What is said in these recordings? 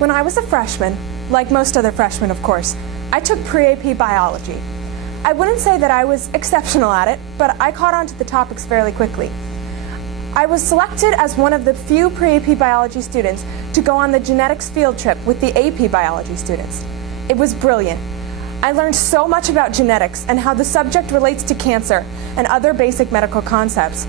When I was a freshman, like most other freshmen of course, I took pre-AP biology. I wouldn't say that I was exceptional at it, but I caught on to the topics fairly quickly. I was selected as one of the few pre-AP biology students to go on the genetics field trip with the AP biology students. It was brilliant. I learned so much about genetics and how the subject relates to cancer and other basic medical concepts.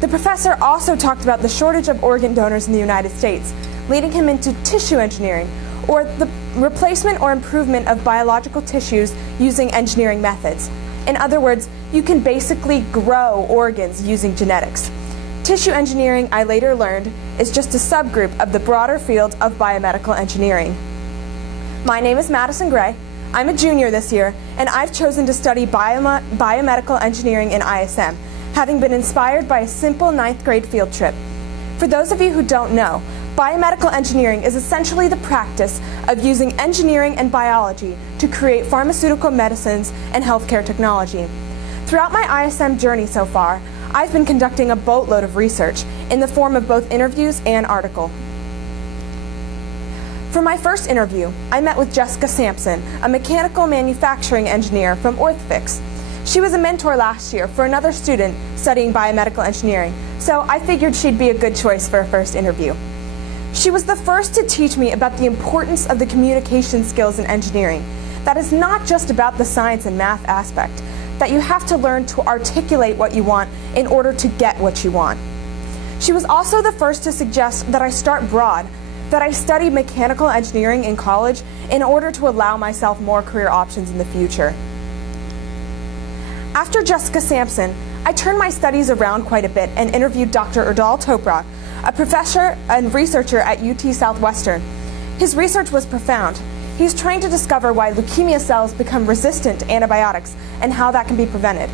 The professor also talked about the shortage of organ donors in the United States, leading him into tissue engineering, or the replacement or improvement of biological tissues using engineering methods. In other words, you can basically grow organs using genetics. Tissue engineering, I later learned, is just a subgroup of the broader field of biomedical engineering. My name is Madison Gray. I'm a junior this year, and I've chosen to study biomedical engineering in ISM, having been inspired by a simple 9th grade field trip. For those of you who don't know, biomedical engineering is essentially the practice of using engineering and biology to create pharmaceutical medicines and healthcare technology. Throughout my ISM journey so far, I've been conducting a boatload of research in the form of both interviews and article. For my first interview, I met with Jessica Sampson, a mechanical manufacturing engineer from Orthofix. She was a mentor last year for another student studying biomedical engineering, so I figured she'd be a good choice for a first interview. She was the first to teach me about the importance of the communication skills in engineering. That is not just about the science and math aspect, that you have to learn to articulate what you want in order to get what you want. She was also the first to suggest that I start broad, that I study mechanical engineering in college in order to allow myself more career options in the future. After Jessica Sampson, I turned my studies around quite a bit and interviewed Dr. Erdal Toprak, a professor and researcher at UT Southwestern. His research was profound. He's trying to discover why leukemia cells become resistant to antibiotics and how that can be prevented.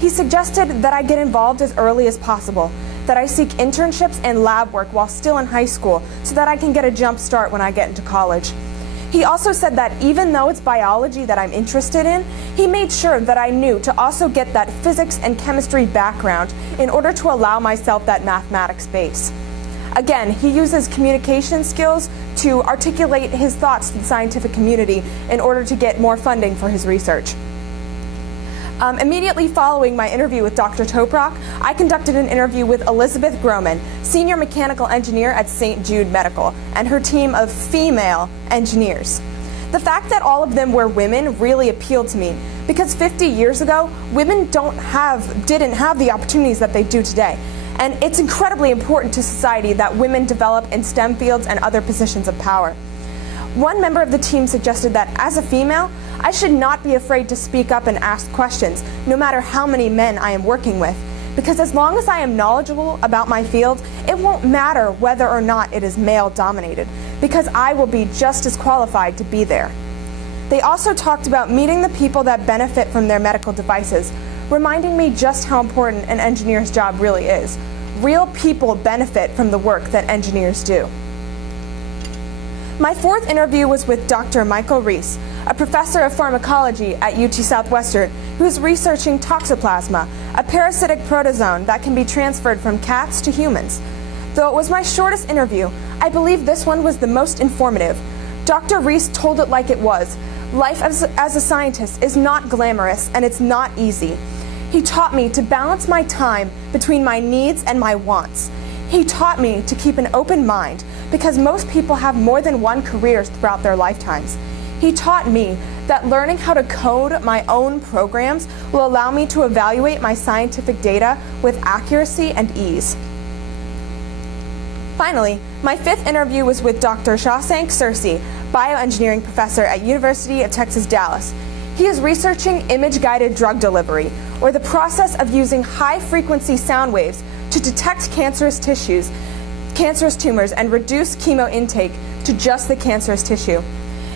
He suggested that I get involved as early as possible, that I seek internships and lab work while still in high school so that I can get a jump start when I get into college. He also said that even though it's biology that I'm interested in, he made sure that I knew to also get that physics and chemistry background in order to allow myself that mathematics base. Again, he uses communication skills to articulate his thoughts to the scientific community in order to get more funding for his research. Immediately following my interview with Dr. Toprak, I conducted an interview with Elizabeth Groman, Senior Mechanical Engineer at St. Jude Medical, and her team of female engineers. The fact that all of them were women really appealed to me, because 50 years ago, women didn't have the opportunities that they do today. And it's incredibly important to society that women develop in STEM fields and other positions of power. One member of the team suggested that as a female, I should not be afraid to speak up and ask questions, no matter how many men I am working with, because as long as I am knowledgeable about my field, it won't matter whether or not it is male-dominated, because I will be just as qualified to be there. They also talked about meeting the people that benefit from their medical devices, reminding me just how important an engineer's job really is. Real people benefit from the work that engineers do. My fourth interview was with Dr. Michael Reese, a professor of pharmacology at UT Southwestern who is researching toxoplasma, a parasitic protozoan that can be transferred from cats to humans. Though it was my shortest interview, I believe this one was the most informative. Dr. Reese told it like it was. Life as a scientist is not glamorous and it's not easy. He taught me to balance my time between my needs and my wants. He taught me to keep an open mind because most people have more than one career throughout their lifetimes. He taught me that learning how to code my own programs will allow me to evaluate my scientific data with accuracy and ease. Finally, my fifth interview was with Dr. Shashank Searcy, bioengineering professor at University of Texas, Dallas. He is researching image-guided drug delivery, or the process of using high-frequency sound waves to detect cancerous tumors, and reduce chemo intake to just the cancerous tissue.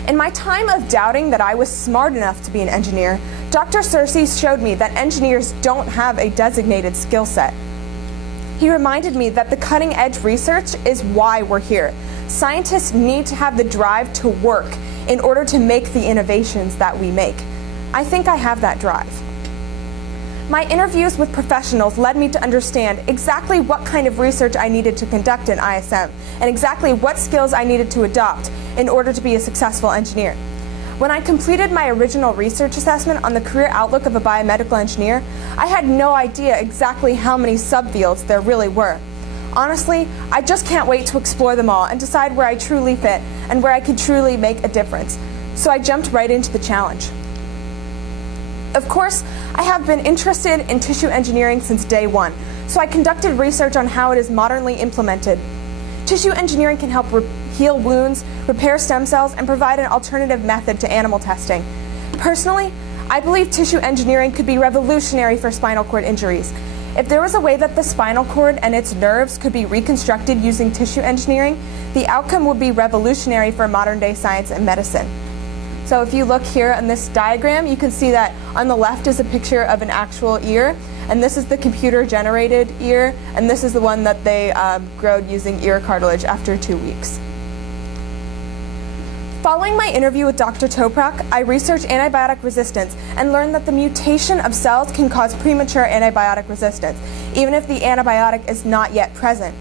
In my time of doubting that I was smart enough to be an engineer, Dr. Searcy showed me that engineers don't have a designated skill set. He reminded me that the cutting-edge research is why we're here. Scientists need to have the drive to work in order to make the innovations that we make. I think I have that drive. My interviews with professionals led me to understand exactly what kind of research I needed to conduct in ISM and exactly what skills I needed to adopt in order to be a successful engineer. When I completed my original research assessment on the career outlook of a biomedical engineer, I had no idea exactly how many subfields there really were. Honestly, I just can't wait to explore them all and decide where I truly fit and where I could truly make a difference. So I jumped right into the challenge. Of course, I have been interested in tissue engineering since day one, so I conducted research on how it is modernly implemented. Tissue engineering can help heal wounds, repair stem cells, and provide an alternative method to animal testing. Personally, I believe tissue engineering could be revolutionary for spinal cord injuries. If there was a way that the spinal cord and its nerves could be reconstructed using tissue engineering, the outcome would be revolutionary for modern-day science and medicine. So if you look here on this diagram, you can see that on the left is a picture of an actual ear, and this is the computer-generated ear, and this is the one that they growed using ear cartilage after 2 weeks. Following my interview with Dr. Toprak, I researched antibiotic resistance and learned that the mutation of cells can cause premature antibiotic resistance, even if the antibiotic is not yet present.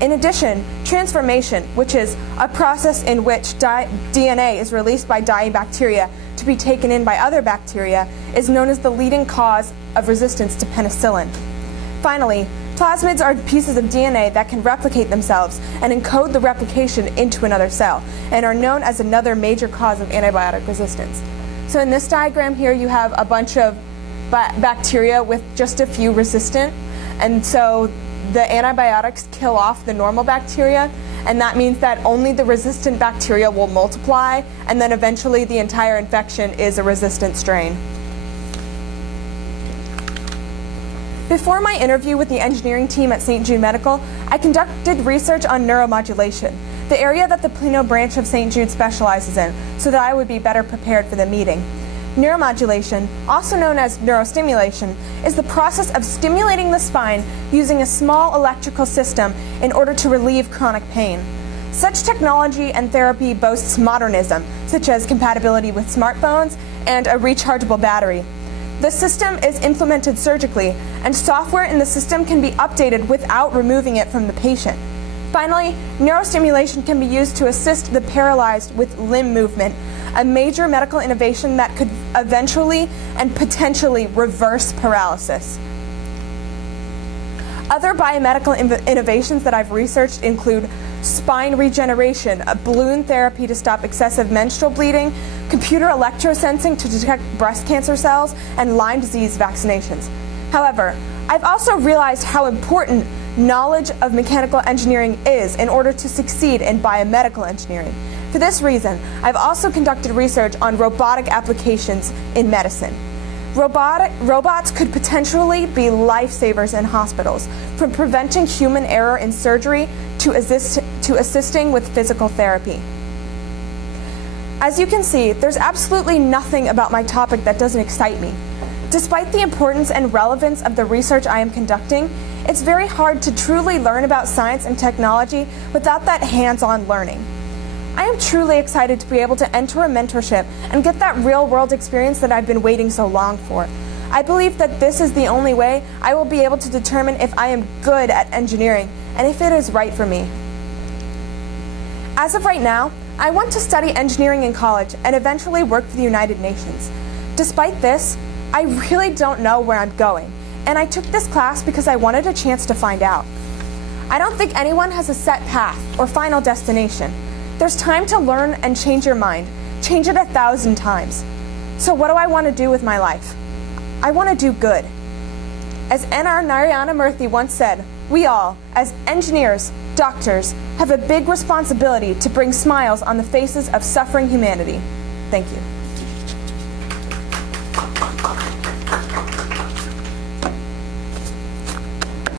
In addition, transformation, which is a process in which DNA is released by dying bacteria to be taken in by other bacteria, is known as the leading cause of resistance to penicillin. Finally, plasmids are pieces of DNA that can replicate themselves and encode the replication into another cell, and are known as another major cause of antibiotic resistance. So in this diagram here, you have a bunch of bacteria with just a few resistant, and so the antibiotics kill off the normal bacteria, and that means that only the resistant bacteria will multiply, and then eventually the entire infection is a resistant strain. Before my interview with the engineering team at St. Jude Medical, I conducted research on neuromodulation, the area that the Plano branch of St. Jude specializes in, so that I would be better prepared for the meeting. Neuromodulation, also known as neurostimulation, is the process of stimulating the spine using a small electrical system in order to relieve chronic pain. Such technology and therapy boasts modernism, such as compatibility with smartphones and a rechargeable battery. The system is implemented surgically, and software in the system can be updated without removing it from the patient. Finally, neurostimulation can be used to assist the paralyzed with limb movement, a major medical innovation that could eventually and potentially reverse paralysis. Other biomedical innovations that I've researched include spine regeneration, a balloon therapy to stop excessive menstrual bleeding, computer electrosensing to detect breast cancer cells, and Lyme disease vaccinations. However, I've also realized how important knowledge of mechanical engineering is in order to succeed in biomedical engineering. For this reason, I've also conducted research on robotic applications in medicine. Robots could potentially be lifesavers in hospitals, from preventing human error in surgery to assisting with physical therapy. As you can see, there's absolutely nothing about my topic that doesn't excite me. Despite the importance and relevance of the research I am conducting, it's very hard to truly learn about science and technology without that hands-on learning. I am truly excited to be able to enter a mentorship and get that real-world experience that I've been waiting so long for. I believe that this is the only way I will be able to determine if I am good at engineering and if it is right for me. As of right now, I want to study engineering in college and eventually work for the United Nations. Despite this, I really don't know where I'm going, and I took this class because I wanted a chance to find out. I don't think anyone has a set path or final destination. There's time to learn and change your mind. Change it 1,000 times. So what do I want to do with my life? I want to do good. As N.R. Narayana Murthy once said, we all, as engineers, doctors, have a big responsibility to bring smiles on the faces of suffering humanity. Thank you.